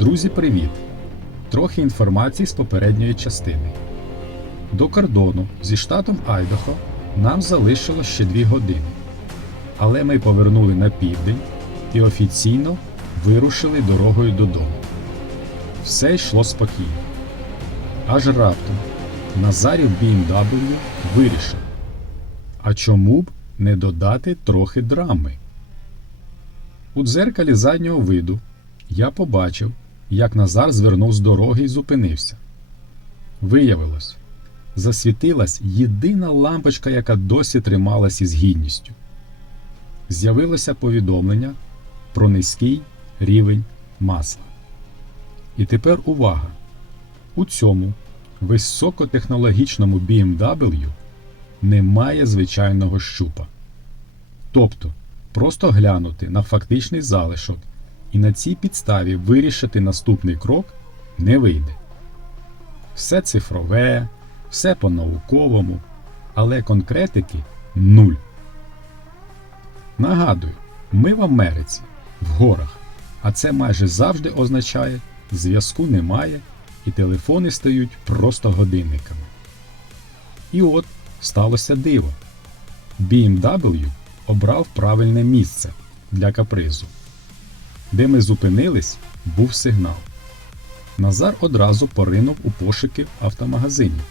Друзі, привіт! Трохи інформації з попередньої частини. До кордону зі штатом Айдахо нам залишилось ще 2 години. Але ми повернули на південь і офіційно вирушили дорогою додому. Все йшло спокійно. Аж раптом Назарів BMW вирішив. А чому б не додати трохи драми? У дзеркалі заднього виду я побачив, як Назар звернув з дороги і зупинився. Виявилось, засвітилась єдина лампочка, яка досі трималась із гідністю. З'явилося повідомлення про низький рівень масла. І тепер увага! У цьому високотехнологічному BMW немає звичайного щупа. Тобто, просто глянути на фактичний залишок і на цій підставі вирішити наступний крок не вийде. Все цифрове, все по-науковому, але конкретики нуль. Нагадую, ми в Америці, в горах, а це майже завжди означає, зв'язку немає і телефони стають просто годинниками. І от сталося диво. BMW обрав правильне місце для капризу. Де ми зупинились, був сигнал. Назар одразу поринув у пошуки автомагазинів,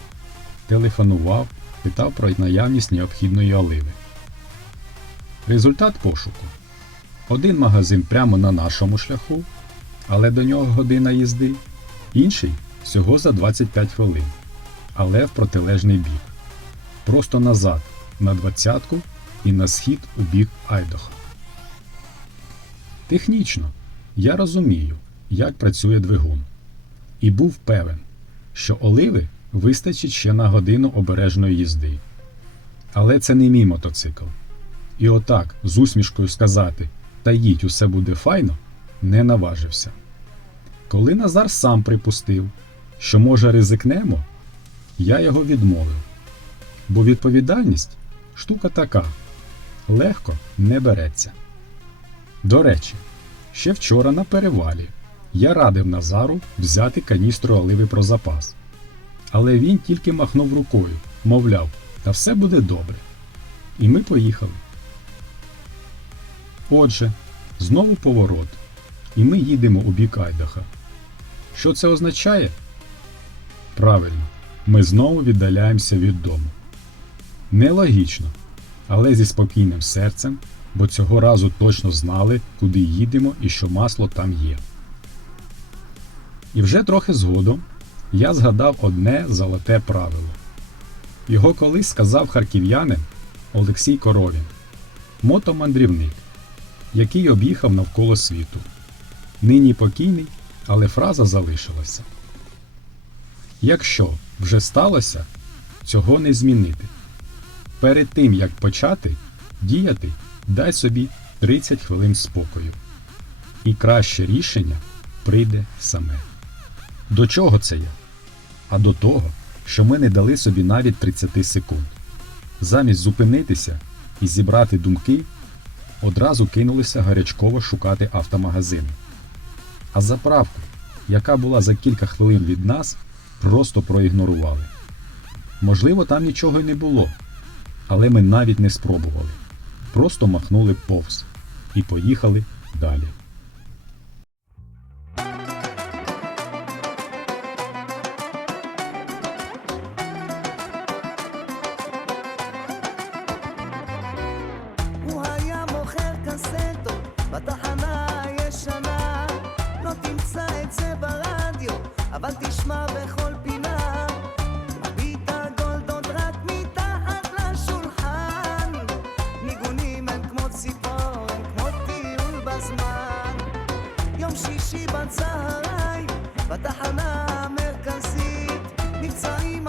телефонував, питав про наявність необхідної оливи. Результат пошуку: один магазин прямо на нашому шляху, але до нього година їзди, інший всього за 25 хвилин, але в протилежний бік. Просто назад, на двадцятку і на схід у бік Айдахо. Технічно я розумію, як працює двигун, і був певен, що оливи вистачить ще на годину обережної їзди. Але це не мій мотоцикл. І отак, з усмішкою сказати та їдь, усе буде файно, не наважився. Коли Назар сам припустив, що може ризикнемо, я його відмовив. Бо відповідальність штука така легко не береться. До речі, ще вчора на перевалі я радив Назару взяти каністру оливи про запас. Але він тільки махнув рукою, мовляв, та все буде добре. І ми поїхали. Отже, знову поворот, і ми їдемо у бік Айдаха. Що це означає? Правильно, ми знову віддаляємося від дому. Нелогічно, але зі спокійним серцем, бо цього разу точно знали, куди їдемо і що масло там є. І вже трохи згодом я згадав одне золоте правило. Його колись сказав харків'янин Олексій Коровін, мотомандрівник, який об'їхав навколо світу. Нині покійний, але фраза залишилася. Якщо вже сталося, цього не змінити. Перед тим як почати діяти, дай собі 30 хвилин спокою. І краще рішення прийде саме. До чого це я? А до того, що ми не дали собі навіть 30 секунд. Замість зупинитися і зібрати думки, одразу кинулися гарячково шукати автомагазини. А заправку, яка була за кілька хвилин від нас, просто проігнорували. Можливо, там нічого й не було, але ми навіть не спробували. Просто махнули повз і поїхали далі. בצהריים בתחנה המרכזית נמצאים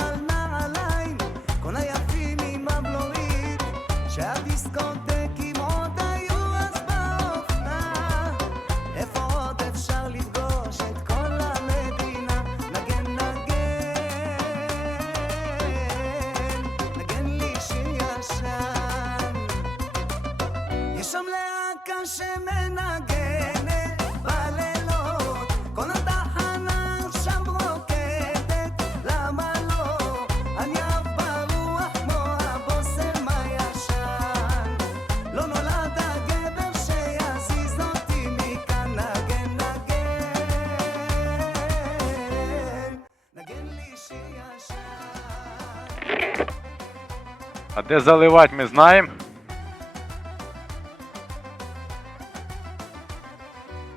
де заливати ми знаємо?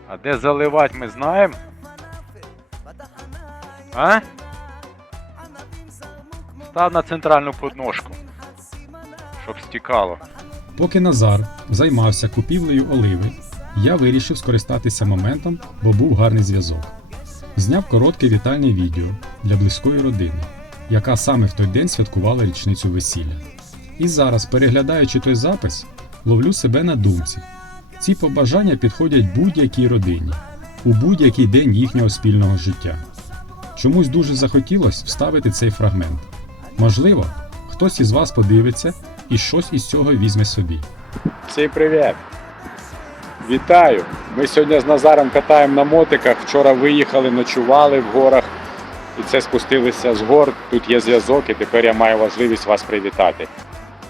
А де заливати ми знаємо? А? Став на центральну подножку, щоб стікало. Поки Назар займався купівлею оливи, я вирішив скористатися моментом, бо був гарний зв'язок. Зняв коротке вітальне відео для близької родини, яка саме в той день святкувала річницю весілля. І зараз, переглядаючи той запис, ловлю себе на думці. Ці побажання підходять будь-якій родині у будь-який день їхнього спільного життя. Чомусь дуже захотілося вставити цей фрагмент. Можливо, хтось із вас подивиться і щось із цього візьме собі. Всім привіт! Вітаю! Ми сьогодні з Назаром катаємо на мотиках. Вчора виїхали, ночували в горах і це спустилися з гор. Тут є зв'язок, і тепер я маю можливість вас привітати.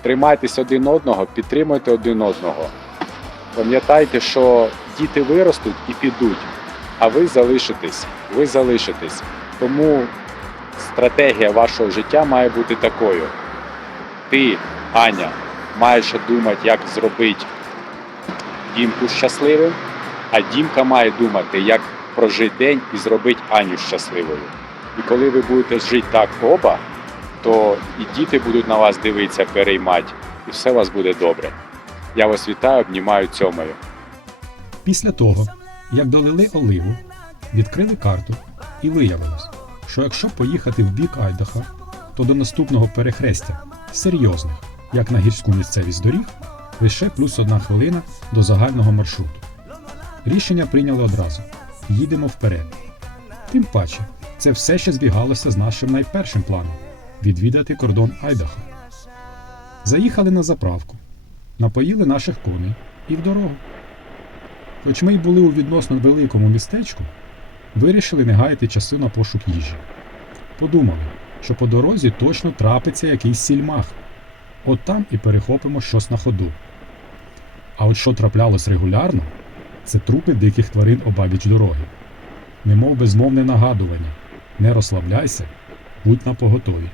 Тримайтесь один одного, підтримуйте один одного. Пам'ятайте, що діти виростуть і підуть, а ви залишитесь. Ви залишитесь. Тому стратегія вашого життя має бути такою. Ти, Аня, маєш думати, як зробити Дімку щасливим, а Дімка має думати, як прожити день і зробити Аню щасливою. І коли ви будете жити так оба, то і діти будуть на вас дивитися, переймати, і все у вас буде добре. Я вас вітаю, обнімаю цьомою. Після того, як долили оливу, відкрили карту і виявилось, що якщо поїхати в бік Айдаха, то до наступного перехрестя серйозних, як на гірську місцевість доріг, лише плюс одна хвилина до загального маршруту. Рішення прийняли одразу: їдемо вперед. Тим паче, це все ще збігалося з нашим найпершим планом відвідати кордон Айдаха. Заїхали на заправку, напоїли наших коней і в дорогу. Хоч ми й були у відносно великому містечку, вирішили не гаяти часу на пошук їжі. Подумали, що по дорозі точно трапиться якийсь сільмах. От там і перехопимо щось на ходу. А от що траплялось регулярно, це трупи диких тварин обабіч дороги. Немов безмовне нагадування. Не розслабляйся, будь на поготові.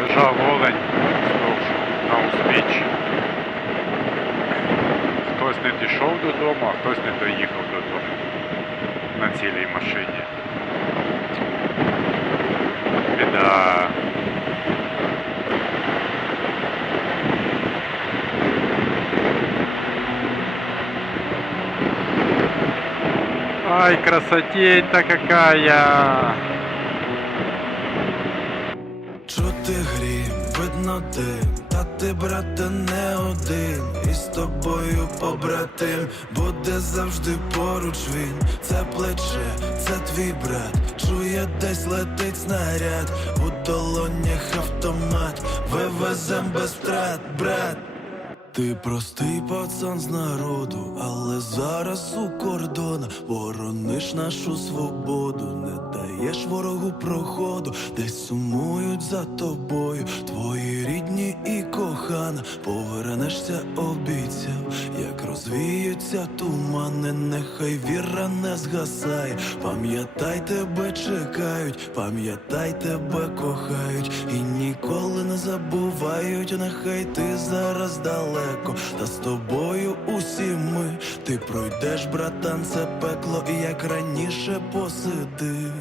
Лежав олень вздовж на узбіччі. Хтось не дійшов додому, а хтось не доїхав додому на цілій машині. Біда. Ай, красотень-то какая! Чути грім, видно дим, та ти, брате, не один, і з тобою побратим, буде завжди поруч він, це плече, це твій брат, чує десь летить снаряд, у долонях автомат, вивезем без втрат, брат. Ти простий пацан з народу, але зараз у кордона борониш нашу свободу, не даєш ворогу проходу, десь сумують за тобою, твої рідні і кохана, повернешся, обіцяв, як розвіються тумани, нехай віра не згасає. Пам'ятай, тебе чекають, пам'ятай, тебе кохають, і ніколи не забувають, нехай ти зараз далеко, та з тобою усі ми. Ти пройдеш, братан, це пекло, і як раніше посиди.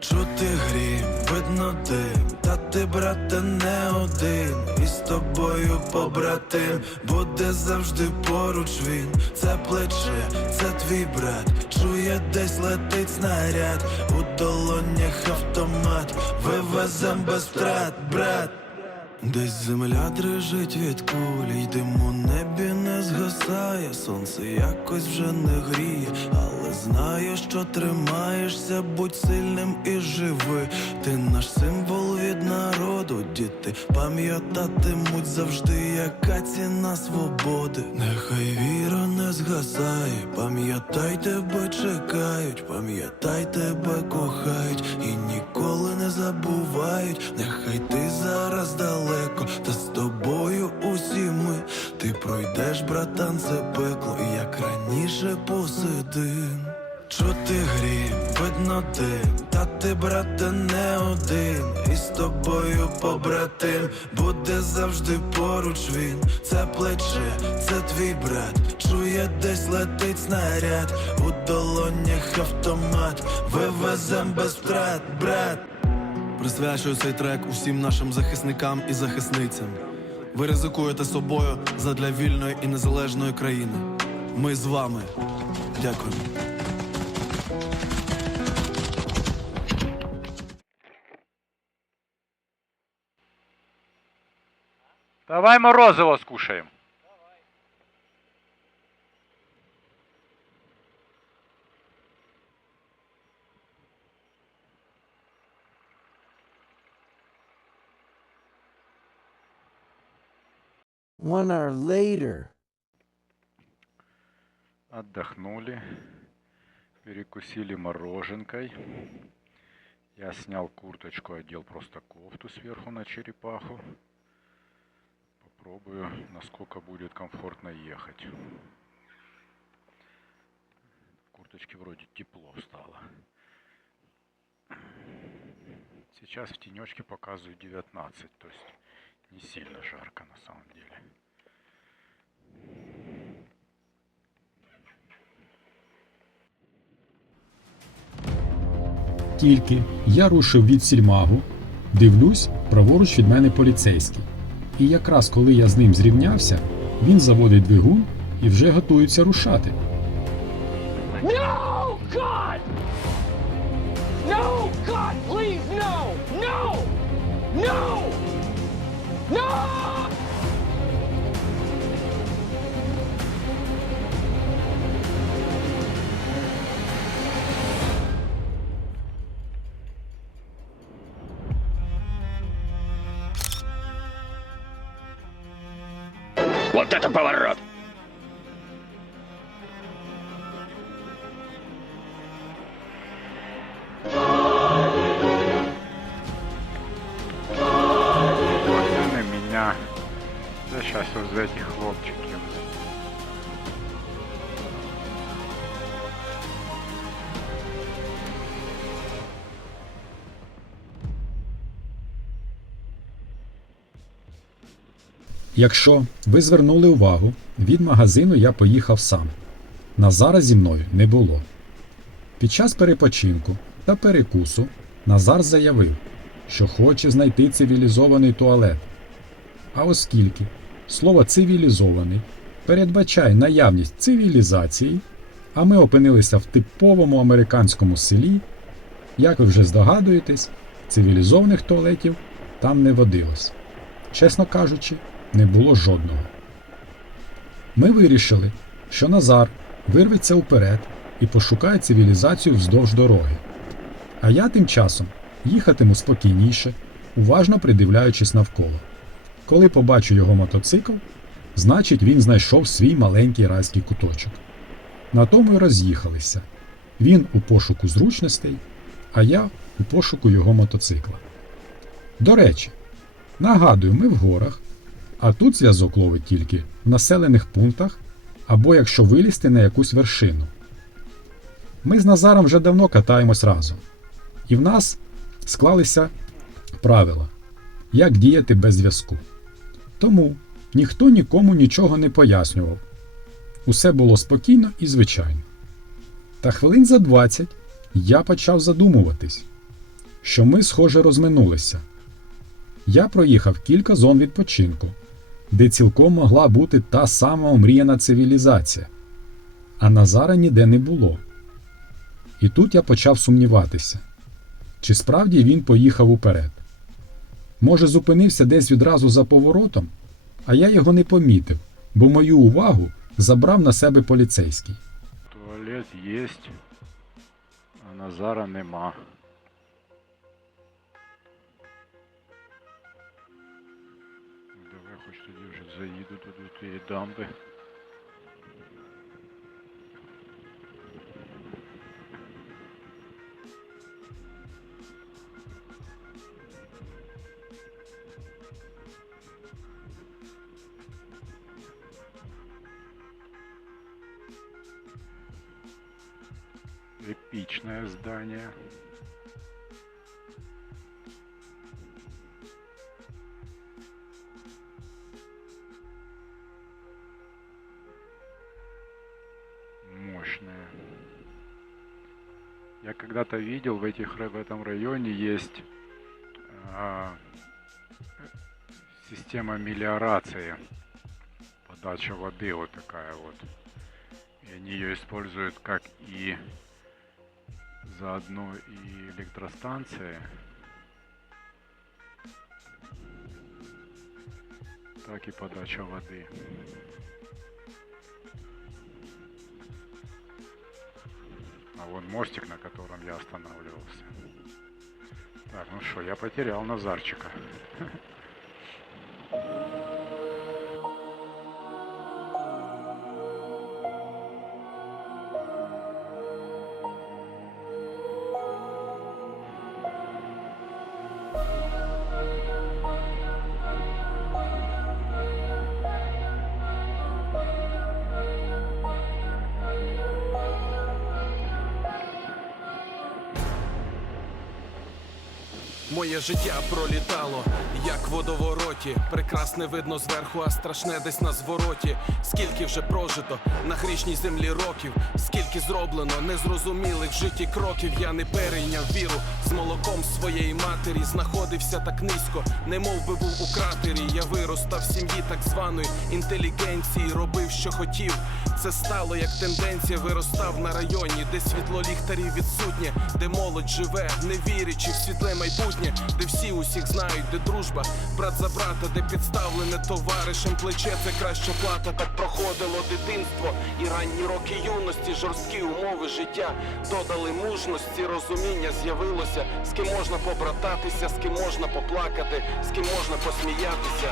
Чути грім, видно дим, та ти, брате, не один, і з тобою побратим, буде завжди поруч він, це плече, це твій брат, чує десь летить снаряд, у долонях автомат, вивезем без втрат, брат. Десь земля дрижить від кулі, й дим у небі не згасає, сонце якось вже не гріє, але знаю, що тримаєшся, будь сильним і живи. Ти наш символ від народу, діти пам'ятатимуть завжди, яка ціна свободи. Нехай віра не згасає, пам'ятай, тебе чекають, пам'ятай, тебе кохають і ніколи не забувають. Нехай ти зараз далеко, та з тобою усі ми. Ти пройдеш, братан, це пекло, і як раніше посиди. Чути грім, видно один, та ти, брате, не один, і з тобою побратим, буде завжди поруч він, це плече, це твій брат, чує десь летить снаряд, у долонях автомат, вивезем без втрат, брат. Присвячую цей трек усім нашим захисникам і захисницям. Ви ризикуєте собою задля вільної і незалежної країни. Ми з вами. Дякую. Давай морозиво скушаем. One hour later. Отдохнули. Перекусили мороженкой. Я снял курточку, одел просто кофту сверху на черепаху. Попробую, насколько будет комфортно ехать. В курточке вроде тепло стало. Сейчас в тенечке показываю 19, то есть не сильно жарко на самом деле. Тільки я рушив від сільмагу, дивлюсь, праворуч від мене поліцейський. І якраз коли я з ним зрівнявся, він заводить двигун і вже готується рушати. No! God! No! God, please, no! No! No! No! Вот это поворот! Якщо ви звернули увагу, від магазину я поїхав сам. Назара зі мною не було. Під час перепочинку та перекусу Назар заявив, що хоче знайти цивілізований туалет. А оскільки слово цивілізований передбачає наявність цивілізації, а ми опинилися в типовому американському селі, як ви вже здогадуєтесь, цивілізованих туалетів там не водилось. Чесно кажучи, не було жодного. Ми вирішили, що Назар вирветься вперед і пошукає цивілізацію вздовж дороги. А я тим часом їхатиму спокійніше, уважно придивляючись навколо. Коли побачу його мотоцикл, значить він знайшов свій маленький райський куточок. На тому й роз'їхалися. Він у пошуку зручностей, а я у пошуку його мотоцикла. До речі, нагадую, ми в горах, а тут зв'язок ловить тільки в населених пунктах або якщо вилізти на якусь вершину. Ми з Назаром вже давно катаємось разом, і в нас склалися правила, як діяти без зв'язку. Тому ніхто нікому нічого не пояснював. Усе було спокійно і звичайно. Та хвилин за 20 я почав задумуватись, що ми, схоже, розминулися. Я проїхав кілька зон відпочинку, де цілком могла бути та сама омріяна цивілізація, а Назара ніде не було. І тут я почав сумніватися, чи справді він поїхав уперед. Може, зупинився десь відразу за поворотом, а я його не помітив, бо мою увагу забрав на себе поліцейський. Туалет есть, а Назара нема. заїду до тієї дамби. Эпичное здание. Когда-то видел в этих в этом районе есть а, система мелиорации, подача воды вот такая вот. И они ее используют как и заодно и электростанции, так и подача воды. А вон мостик, на котором я останавливался. Так, ну что, я потерял Назарчика. Моє життя пролітало, як водовороті. Прекрасне видно зверху, а страшне десь на звороті. Скільки вже прожито на грішній землі років, скільки зроблено незрозумілих в житті кроків. Я не перейняв віру з молоком своєї матері. Знаходився так низько, немов би був у кратері. Я виростав в сім'ї так званої інтелігенції, робив, що хотів. Це стало як тенденція, виростав на районі, де світло ліхтарів відсутнє, де молодь живе, не вірячи в світле майбутнє, де всі усіх знають, де дружба, брат за брата, де підставлене товаришем плече, це краща плата. Так проходило дитинство і ранні роки юності, жорсткі умови життя додали мужності, розуміння з'явилося, з ким можна побрататися, з ким можна поплакати, з ким можна посміятися.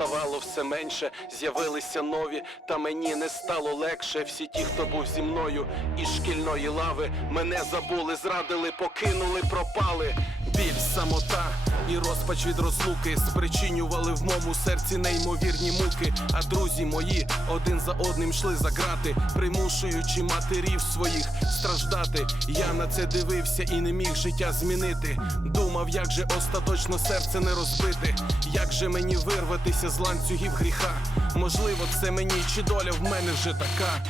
Ставало все менше, з'явилися нові, та мені не стало легше. Всі ті, хто був зі мною із шкільної лави, мене забули, зрадили, покинули, пропали. Біль, самота і розпач від розлуки спричинювали в моєму серці неймовірні муки. А друзі мої один за одним йшли за грати, примушуючи матерів своїх страждати. Я на це дивився і не міг життя змінити. Думав, як же остаточно серце не розбити, як же мені вирватися з ланцюгів гріха. Можливо, це мені чи доля в мене вже така.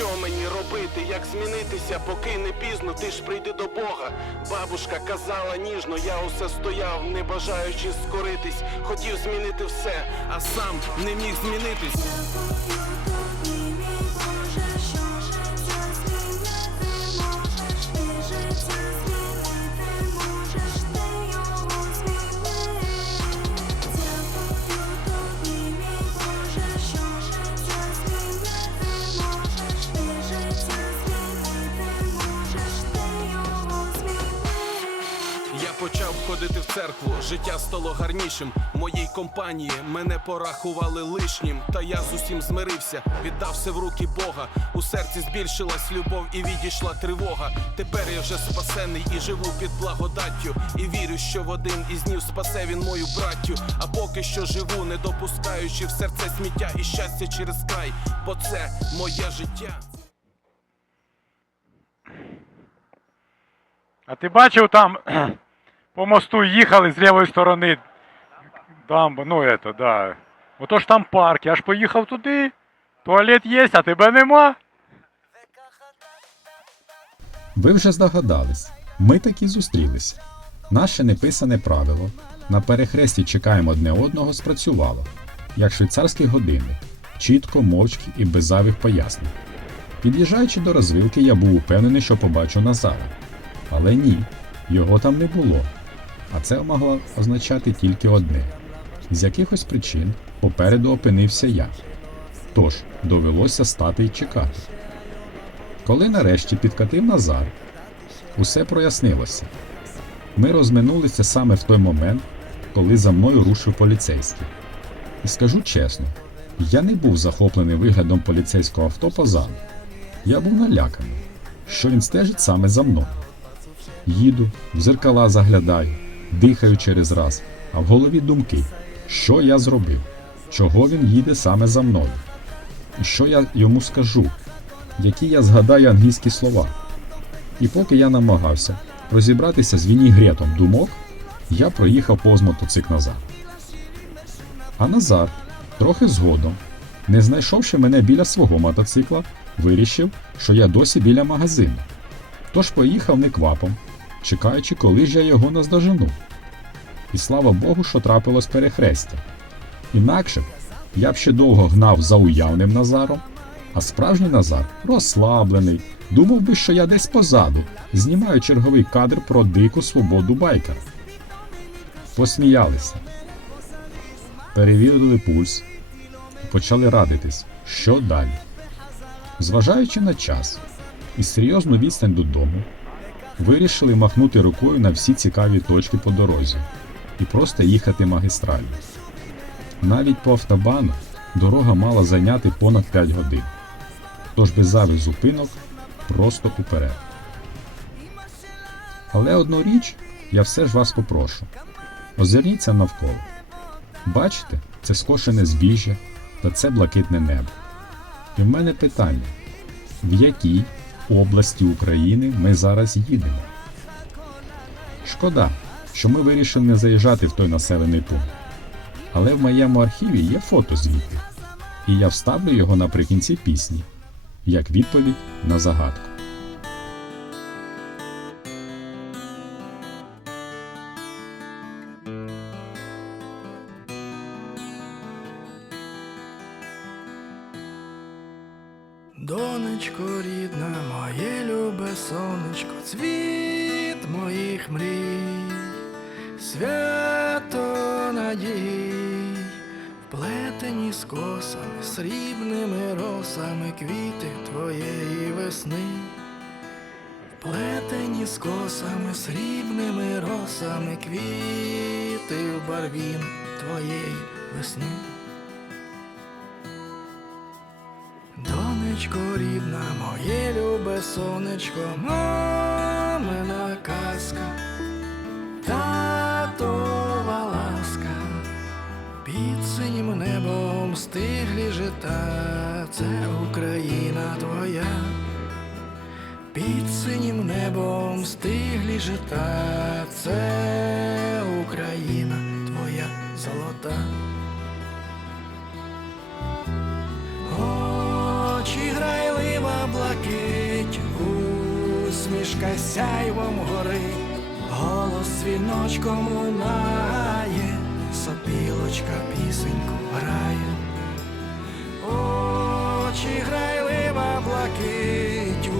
Що мені робити, як змінитися, поки не пізно, ти ж прийди до Бога. Бабушка казала ніжно, я усе стояв, не бажаючи скоритись, хотів змінити все, а сам не міг змінитись. Ходити в церкву, життя стало гарнішим. Моїй компанії мене порахували лишнім. Та я з усім змирився, віддався в руки Бога. У серці збільшилась любов і відійшла тривога. Тепер я вже спасений і живу під благодаттю. І вірю, що в один із днів спасе він мою браттю. А поки що живу, не допускаючи в серце сміття і щастя через край, бо це моє життя. А ти бачив там по мосту їхали з лівої сторони дамба, ну это, да. Ото ж там парк, я ж поїхав туди. Туалет є, а тебе нема. Ви вже здогадались, ми таки зустрілися. Наше неписане правило на перехресті чекаємо одне одного спрацювало, як швейцарський годинник, чітко, мовчки і без зайвих пояснень. Під'їжджаючи до розвилки, я був упевнений, що побачу Назара. Але ні, його там не було. А це могло означати тільки одне: з якихось причин попереду опинився я. Тож довелося стати й чекати. Коли нарешті підкатив Назар, усе прояснилося. Ми розминулися саме в той момент, коли за мною рушив поліцейський. І скажу чесно, я не був захоплений виглядом поліцейського авто позаду. Я був наляканий, що він стежить саме за мною. Їду, в зеркала заглядаю, дихаю через раз, а в голові думки, що я зробив, чого він їде саме за мною, і що я йому скажу, які я згадаю англійські слова. І поки я намагався розібратися з вінігретом думок, я проїхав повз мотоцикл назад. А Назар, трохи згодом, не знайшовши мене біля свого мотоцикла, вирішив, що я досі біля магазину. Тож поїхав неквапом, чекаючи, коли ж я його наздожену. І слава Богу, що трапилось перехрестя. Інакше я б ще довго гнав за уявним Назаром, а справжній Назар розслаблений, думав би, що я десь позаду, знімаю черговий кадр про дику свободу байкера. Посміялися, перевірили пульс і почали радитись, що далі. Зважаючи на час і серйозну відстань додому, вирішили махнути рукою на всі цікаві точки по дорозі і просто їхати магістраллю. Навіть по автобану дорога мала зайняти понад 5 годин, тож без зайвих зупинок просто уперед. Але одну річ я все ж вас попрошу: озирніться навколо. Бачите, це скошене збіжжя та це блакитне небо. І в мене питання: в якій області України ми зараз їдемо? Шкода, що ми вирішили не заїжджати в той населений пункт. Але в моєму архіві є фото звідти, і я вставлю його наприкінці пісні, як відповідь на загадку. Жита, це Україна твоя, під синім небом стиглі жита, це Україна твоя золота. Очі грайлива блакить, усмішка сяйвом горить, голос віночком лунає, сопілочка пісеньку грає. Очі грайлива блакить,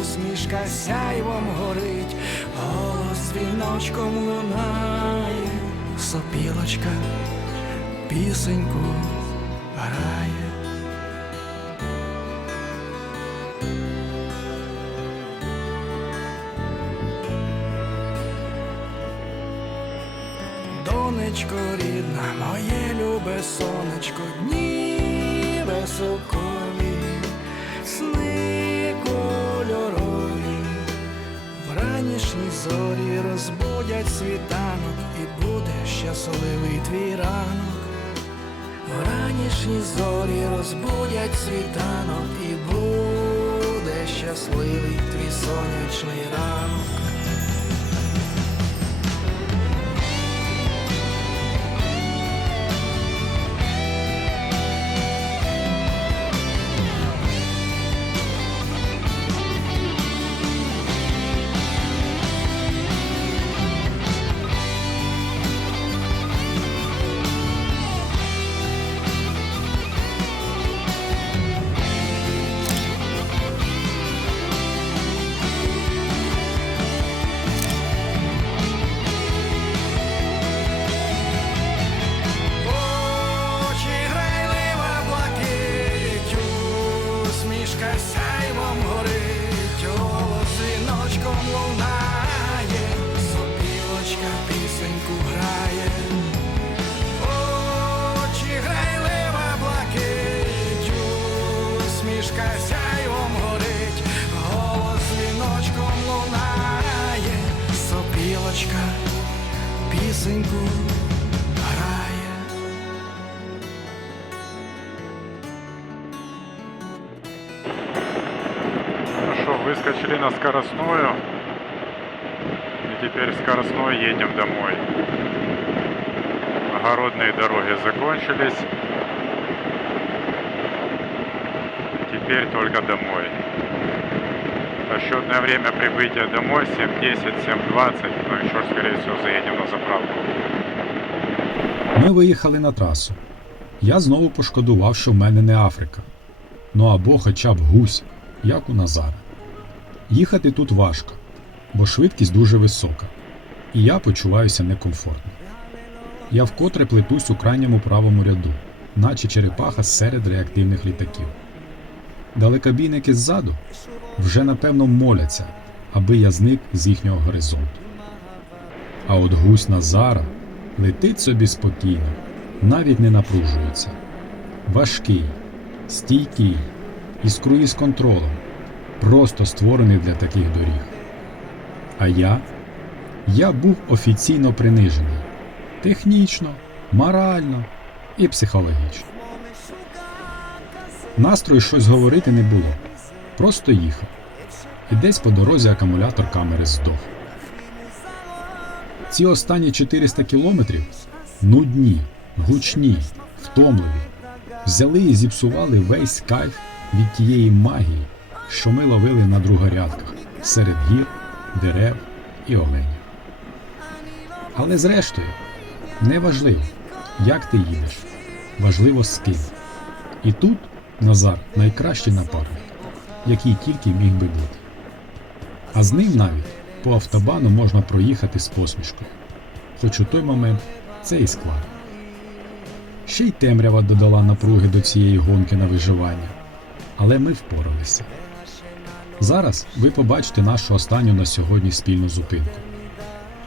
усмішка сяйвом горить, голос віночком лунає, сопілочка пісеньку грає. Донечко рідна, моє любе сонечко, дні високові, сни кольорові, вранішні зорі розбудять світанок і буде щасливий твій ранок. Вранішні зорі розбудять світанок і буде щасливий твій сонячний ранок. Огородные дороги закончились. Теперь только домой. Расчетное время прибытия домой 7.10, 7.20. Ну еще, скорее всего, заедем на заправку. Ми виїхали на трасу. Я знову пошкодував, що в мене не Африка. Ну або хоча б гусь, як у Назара. Їхати тут важко, бо швидкість дуже висока, і я почуваюся некомфортно. Я вкотре плетусь у крайньому правому ряду, наче черепаха серед реактивних літаків. Далекобійники ззаду вже напевно моляться, аби я зник з їхнього горизонту. А от гусь Назара летить собі спокійно, навіть не напружується. Важкий, стійкий, із круїз контролем, просто створений для таких доріг. А я? Я був офіційно принижений технічно, морально і психологічно. Настрою щось говорити не було, просто їхав. І десь по дорозі акумулятор камери здох. Ці останні 400 кілометрів нудні, гучні, втомливі. Взяли і зіпсували весь кайф від тієї магії, що ми ловили на другорядках серед гір, дерев і оленів. Але зрештою, не важливо, як ти їдеш, важливо з ким. І тут Назар найкращий напарник, який тільки міг би бути. А з ним навіть по автобану можна проїхати з посмішкою. Хоч у той момент це і складно. Ще й темрява додала напруги до цієї гонки на виживання, але ми впоралися. Зараз ви побачите нашу останню на сьогодні спільну зупинку.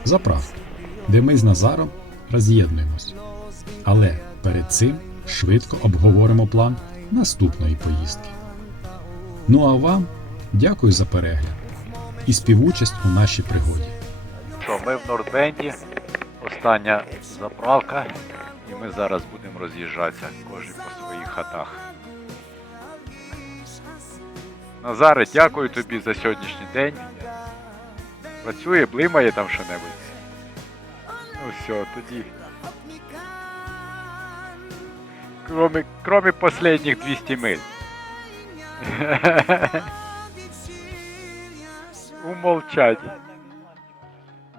Заправку, де ми з Назаром роз'єднуємось. Але перед цим швидко обговоримо план наступної поїздки. Ну а вам дякую за перегляд і співучасть у нашій пригоді. Що, ми в Нордбенді, остання заправка, і ми зараз будемо роз'їжджатися кожен по своїх хатах. Назаре, дякую тобі за сьогоднішній день. Працює, блимає там що-небудь. Ну все, тоді. Кроме, кроме последних 200 миль. Умолчать.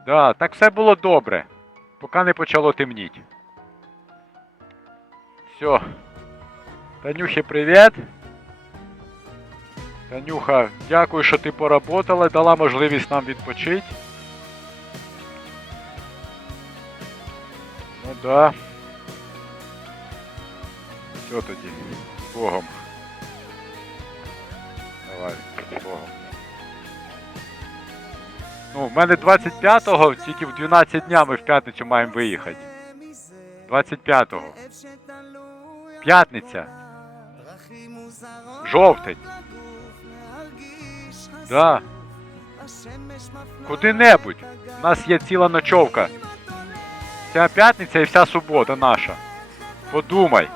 Да, так все було добре, поки не почало темніть. Все. Танюхі, привіт. Танюха, дякую, що ти поработала, дала можливість нам відпочити. Да. Все тоді. З Богом. Давай, з Богом. Ну, в мене 25-го, тільки в 12 дня ми в п'ятницю маємо виїхати. 25-го. П'ятниця. Жовтень. Да. Куди-небудь. У нас є ціла ночовка. Вся п'ятниця і вся субота наша. Подумай.